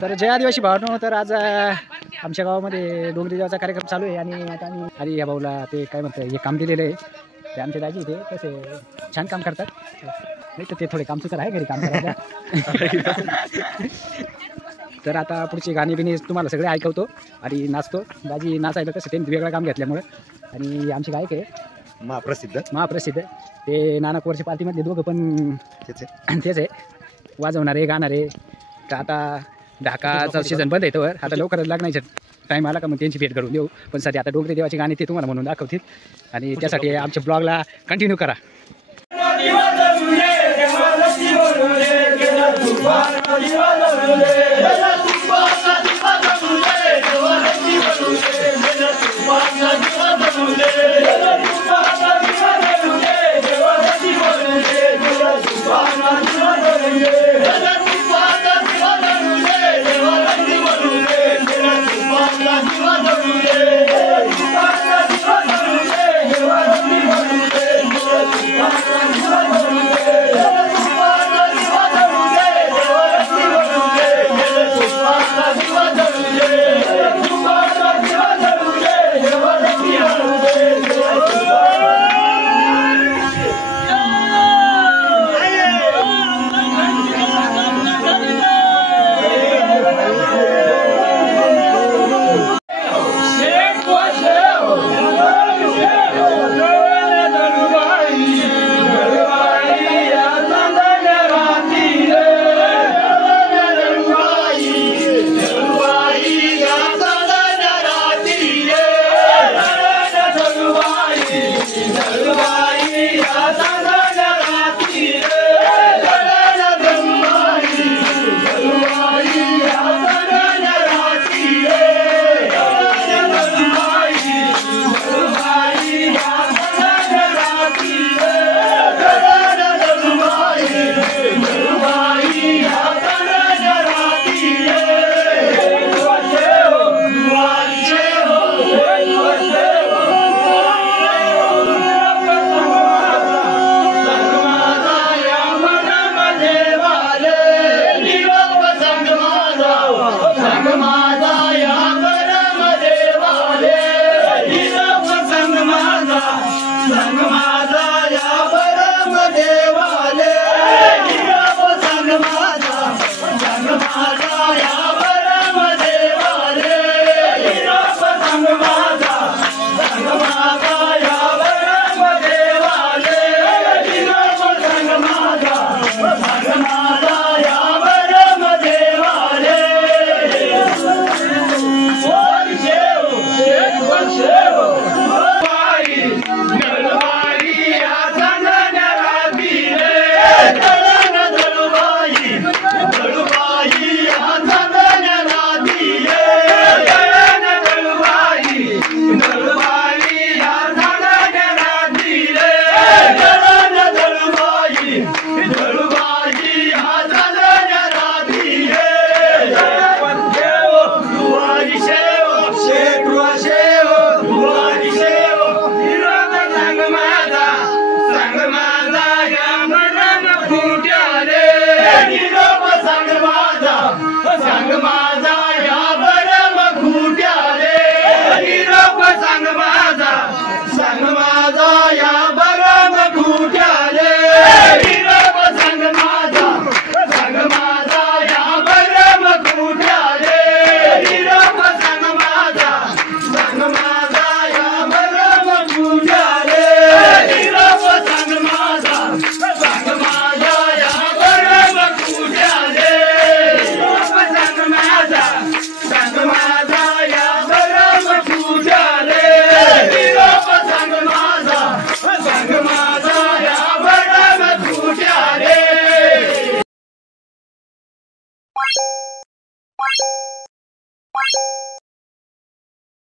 तर जय आदिवासी भावांनो, तर आज आमच्या गावामध्ये डोंगरी देवाचा कार्यक्रम चालू आहे आणि आता आम्ही आणि या भाऊला ते काय म्हणतं हे काम दिलेलं आहे. ते आमचे दाजी ते कसे छान काम करतात, नाही तर ते थोडे काम चुकार आहे घरी काम करायला. तर आता पुढची गाणी बिणी तुम्हाला सगळे ऐकवतो आणि नाचतो. दाजी नाचायला कसं त्यांनी वेगळं काम घेतल्यामुळं. आणि आमचे गायक आहे महाप्रसिद्ध ते नानाकोरच्या पार्टीमधले दोघं पण तेच आहे, वाजवणारे गाणारे. तर आता ढाकाचा सीझन बंद आहे, तर आता लवकरच लागण्याचा टाईम आला का मग त्यांची भेट घडवून देऊ. पण सध्या आता डोंगरी देवाची गाणी ते तुम्हाला म्हणून दाखवतील आणि त्यासाठी आमच्या ब्लॉगला कंटिन्यू करा.